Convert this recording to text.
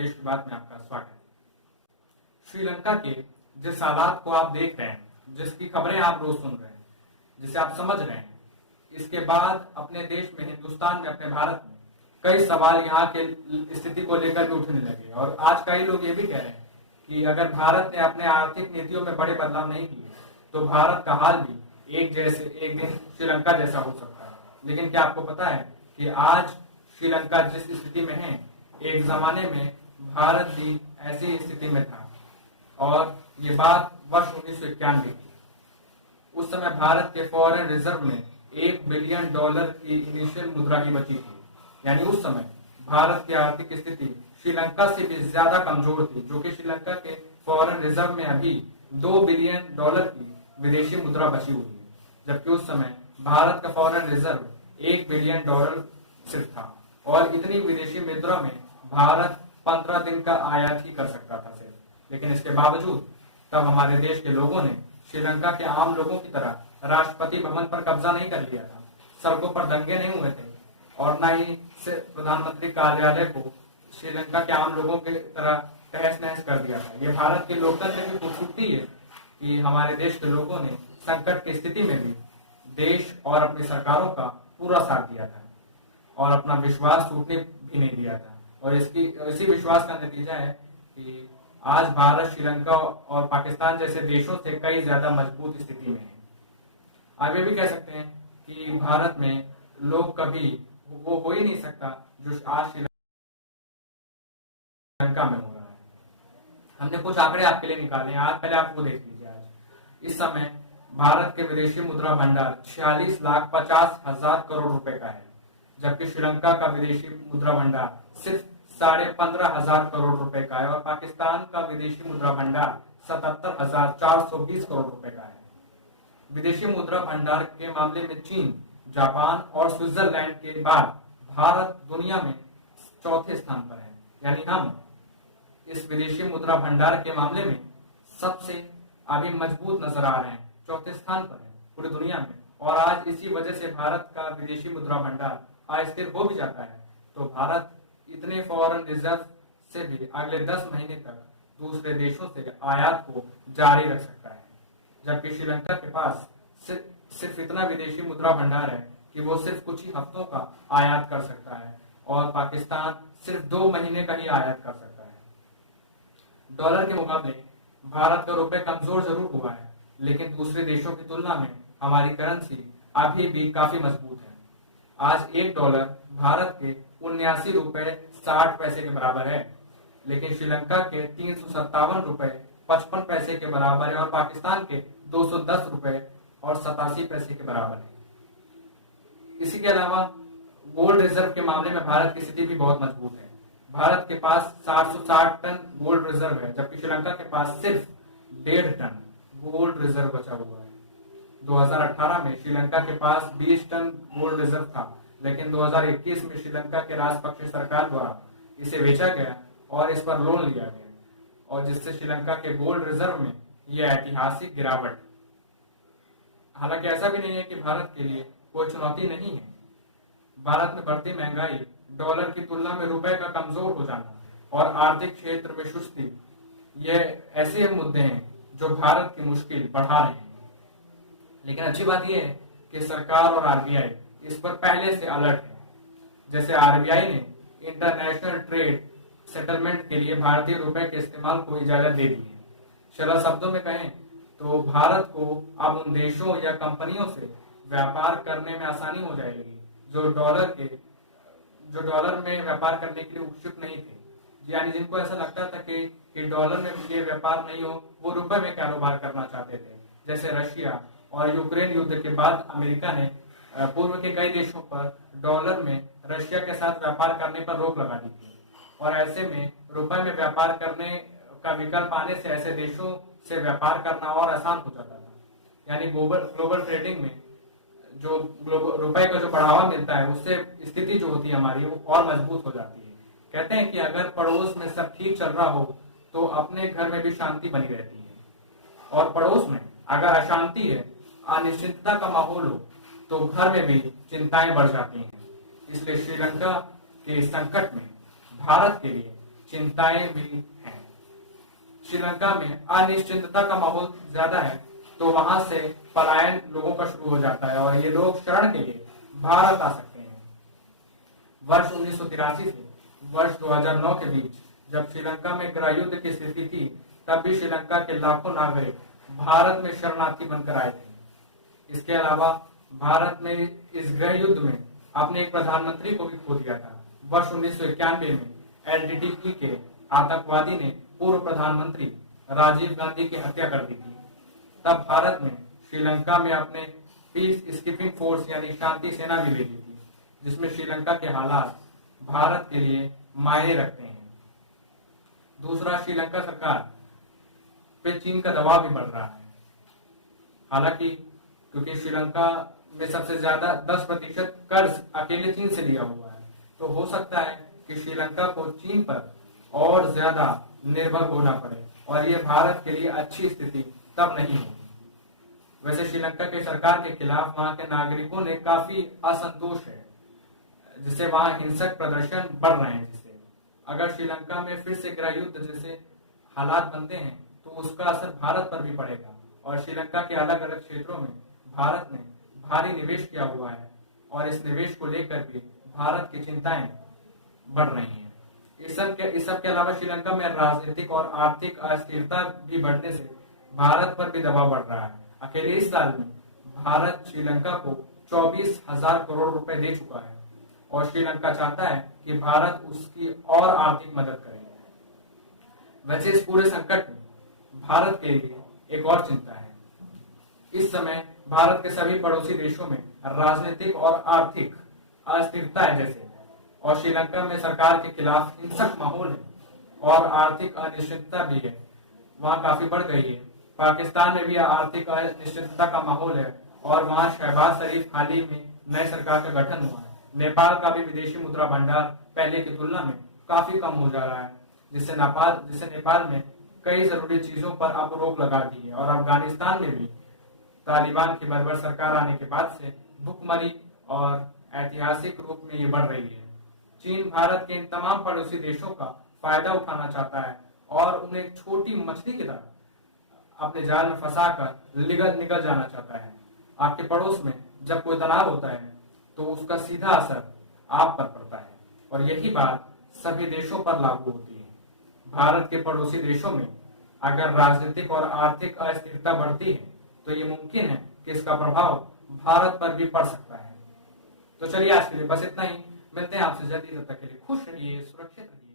देश की बात में आपका स्वागत है। श्रीलंका के जिस हालात को आप देख रहे हैं, जिसकी खबरें आप रोज सुन रहे हैं, जिसे आप समझ रहे हैं, इसके बाद अपने देश में, हिंदुस्तान में, अपने भारत में कई सवाल यहाँ के स्थिति को लेकर भी उठने लगे। और आज कई लोग ये भी कह रहे हैं कि अगर भारत ने अपने आर्थिक नीतियों में बड़े बदलाव नहीं किए तो भारत का हाल भी एक दिन श्रीलंका जैसा हो सकता है। लेकिन क्या आपको पता है कि आज श्रीलंका जिस स्थिति में है, एक जमाने में भारत भी ऐसी स्थिति में था। और ये बात वर्ष 1991 की। उस समय भारत के फॉरेन रिजर्व में $1 बिलियन की इनिशियल मुद्रा ही बची थी। यानी उस समय भारत की आर्थिक स्थिति श्रीलंका से भी ज्यादा कमजोर थी, जो कि श्रीलंका के फॉरेन रिजर्व में अभी $2 बिलियन की विदेशी मुद्रा बची हुई है, जबकि उस समय भारत का फॉरेन रिजर्व $1 बिलियन सिर्फ था। और इतनी विदेशी मुद्रा में भारत 15 दिन का आयात ही कर सकता था सिर्फ। लेकिन इसके बावजूद तब हमारे देश के लोगों ने श्रीलंका के आम लोगों की तरह राष्ट्रपति भवन पर कब्जा नहीं कर लिया था, सड़कों पर दंगे नहीं हुए थे, और न ही प्रधानमंत्री कार्यालय को श्रीलंका के आम लोगों की तरह तहस नहस कर दिया था। ये भारत के लोकतंत्र की खूबसूरती है कि हमारे देश के लोगों ने संकट की स्थिति में भी देश और अपनी सरकारों का पूरा साथ दिया था और अपना विश्वास टूटने भी नहीं दिया था। और इसी विश्वास का नतीजा है कि आज भारत श्रीलंका और पाकिस्तान जैसे देशों से कई ज्यादा मजबूत स्थिति में है। आप ये भी कह सकते हैं कि भारत में लोग कभी वो हो ही नहीं सकता जो आज श्रीलंका में हो रहा है। हमने कुछ आंकड़े आपके लिए निकाले हैं, आज पहले आप वो देख लीजिए। आज इस समय भारत के विदेशी मुद्रा भंडार 46,50,000 करोड़ रुपए का है, जबकि श्रीलंका का विदेशी मुद्रा भंडार सिर्फ 15,500 करोड़ रुपए का है और पाकिस्तान का विदेशी मुद्रा भंडार 77,420 करोड़ रुपए का है। विदेशी मुद्रा भंडार के मामले में चीन, जापान और स्विट्जरलैंड के बाद भारत दुनिया में चौथे स्थान पर है। यानी हम इस विदेशी मुद्रा भंडार के मामले में सबसे अभी मजबूत नजर आ रहे हैं, चौथे स्थान पर है पूरी दुनिया में। और आज इसी वजह से भारत का विदेशी मुद्रा भंडार अस्थिर हो भी जाता है तो भारत इतने फॉरेन रिजर्व से भी अगले 10 महीने तक दूसरे देशों से आयात को जारी रख सकता है, जबकि श्रीलंका के पास सिर्फ इतना विदेशी मुद्रा भंडार है कि वो सिर्फ कुछ ही हफ्तों का आयात कर सकता है और पाकिस्तान सिर्फ 2 महीने का ही आयात कर सकता है। डॉलर के मुकाबले भारत का रुपए कमजोर जरूर हुआ है, लेकिन दूसरे देशों की तुलना में हमारी करेंसी अभी भी काफी मजबूत है। आज $1 भारत के 79 रुपए 60 पैसे के बराबर है, लेकिन श्रीलंका के 357 रुपए 55 पैसे के बराबर है और पाकिस्तान के 210 रुपए और 87 पैसे के बराबर है। इसी के अलावा गोल्ड रिजर्व के मामले में भारत की स्थिति भी बहुत मजबूत है। भारत के पास 760 टन गोल्ड रिजर्व है, जबकि श्रीलंका के पास सिर्फ 1.5 टन गोल्ड रिजर्व बचा हुआ है। 2018 में श्रीलंका के पास 20 टन गोल्ड रिजर्व था, लेकिन 2021 में श्रीलंका के राजपक्षे सरकार द्वारा इसे बेचा गया और इस पर लोन लिया गया, और जिससे श्रीलंका के गोल्ड रिजर्व में यह ऐतिहासिक गिरावट। हालांकि ऐसा भी नहीं है कि भारत के लिए कोई चुनौती नहीं है। भारत में बढ़ती महंगाई, डॉलर की तुलना में रुपए का कमजोर हो जाना और आर्थिक क्षेत्र में सुस्ती, यह ऐसे मुद्दे हैं जो भारत की मुश्किल बढ़ा रहे हैं। लेकिन अच्छी बात यह है कि सरकार और आरबीआई इस पर पहले से अलर्ट है। जैसे आरबीआई ने इंटरनेशनल ट्रेड सेटलमेंट के लिए भारतीय रुपए के इस्तेमाल को इजाजत दे दी है। सरल शब्दों में कहें तो भारत को अब उन देशों या कंपनियों से व्यापार करने में आसानी हो जाएगी जो डॉलर में व्यापार करने के लिए उत्सुक नहीं थे। यानी जिनको ऐसा लगता था कि डॉलर में ये व्यापार नहीं हो, वो रुपए में कारोबार करना चाहते थे। जैसे रशिया और यूक्रेन युद्ध के बाद अमेरिका ने पूर्व के कई देशों पर डॉलर में रशिया के साथ व्यापार करने पर रोक लगा दी थी, और ऐसे में रुपए में व्यापार करने का विकल्प आने से ऐसे देशों से व्यापार करना और आसान हो जाता था। यानी ग्लोबल ट्रेडिंग में जो रुपए का जो बढ़ावा मिलता है, उससे स्थिति जो होती है हमारी वो और मजबूत हो जाती है। कहते हैं कि अगर पड़ोस में सब ठीक चल रहा हो तो अपने घर में भी शांति बनी रहती है, और पड़ोस में अगर अशांति है, अनिश्चितता का माहौल हो तो घर में भी चिंताएं बढ़ जाती हैं। इसलिए श्रीलंका के संकट में भारत के लिए चिंताएं भी हैं। श्रीलंका में अनिश्चितता का माहौल ज्यादा है, तो वहां से पलायन लोगों का शुरू हो जाता है और ये लोग शरण के लिए भारत आ सकते हैं। वर्ष 1983 से वर्ष 2009 के बीच जब श्रीलंका में गृह युद्ध की स्थिति थी, तब भी श्रीलंका के लाखों नागरिक भारत में शरणार्थी बनकर आए थे। इसके अलावा भारत में इस गृह युद्ध में अपने एक प्रधानमंत्री को भी खो दिया था। वर्ष 1991 में एलटीटीई के आतंकवादी ने पूर्व प्रधानमंत्री राजीव गांधी की हत्या कर दी थी। तब भारत ने श्रीलंका में अपने पीस कीपिंग फोर्स यानी शांति सेना भी भेजी थी, जिसमें श्रीलंका के हालात भारत के लिए मायने रखते हैं। दूसरा, श्रीलंका सरकार पे चीन का दबाव भी बढ़ रहा है। हालांकि क्योंकि श्रीलंका में सबसे ज्यादा 10% कर्ज अकेले चीन से लिया हुआ है, तो हो सकता है कि श्रीलंका को चीन पर और ज्यादा निर्भर होना पड़े और ये भारत के लिए अच्छी स्थिति तब नहीं होगी। वैसे श्रीलंका की सरकार के खिलाफ वहां के नागरिकों ने काफी असंतोष है, जिससे वहां हिंसक प्रदर्शन बढ़ रहे हैं। जिससे अगर श्रीलंका में फिर से गृह युद्ध जैसे हालात बनते हैं तो उसका असर भारत पर भी पड़ेगा और श्रीलंका के अलग अलग क्षेत्रों में भारत ने भारी निवेश किया हुआ है और इस निवेश को लेकर भी भारत की चिंताएं बढ़ रही हैं। इस सब के अलावा श्रीलंका में राजनीतिक और आर्थिक अस्थिरता भी बढ़ने से भारत पर भी दबाव बढ़ रहा है। अकेले इस साल में भारत श्रीलंका को 24,000 करोड़ रुपए दे चुका है और श्रीलंका चाहता है कि भारत उसकी और आर्थिक मदद करे। वैसे इस पूरे संकट में भारत के लिए एक और चिंता है। इस समय भारत के सभी पड़ोसी देशों में राजनीतिक और आर्थिक अस्थिरता है जैसे, और श्रीलंका में सरकार के खिलाफ हिंसक माहौल है और आर्थिक अनिश्चितता भी है, वहाँ काफी बढ़ गई है। पाकिस्तान में भी आर्थिक अनिश्चितता का माहौल है और वहाँ शहबाज शरीफ हाल ही में नए सरकार का गठन हुआ है। नेपाल का भी विदेशी मुद्रा भंडार पहले की तुलना में काफी कम हो जा रहा है, जिससे नेपाल में कई जरूरी चीजों पर अब रोक लगा दी है। और अफगानिस्तान में भी तालिबान की बर्बर सरकार आने के बाद से भुखमरी और ऐतिहासिक रूप में ये बढ़ रही है। चीन भारत के इन तमाम पड़ोसी देशों का फायदा उठाना चाहता है और उन्हें एक छोटी मछली की तरह अपने जाल में फंसाकर निकल जाना चाहता है। आपके पड़ोस में जब कोई तनाव होता है तो उसका सीधा असर आप पर पड़ता है और यही बात सभी देशों पर लागू होती है। भारत के पड़ोसी देशों में अगर राजनीतिक और आर्थिक अस्थिरता बढ़ती है तो ये मुमकिन है कि इसका प्रभाव भारत पर भी पड़ सकता है। तो चलिए आज के लिए बस इतना ही। मिलते हैं आपसे जल्दी, तब तक के लिए खुश रहिए, सुरक्षित रहिए।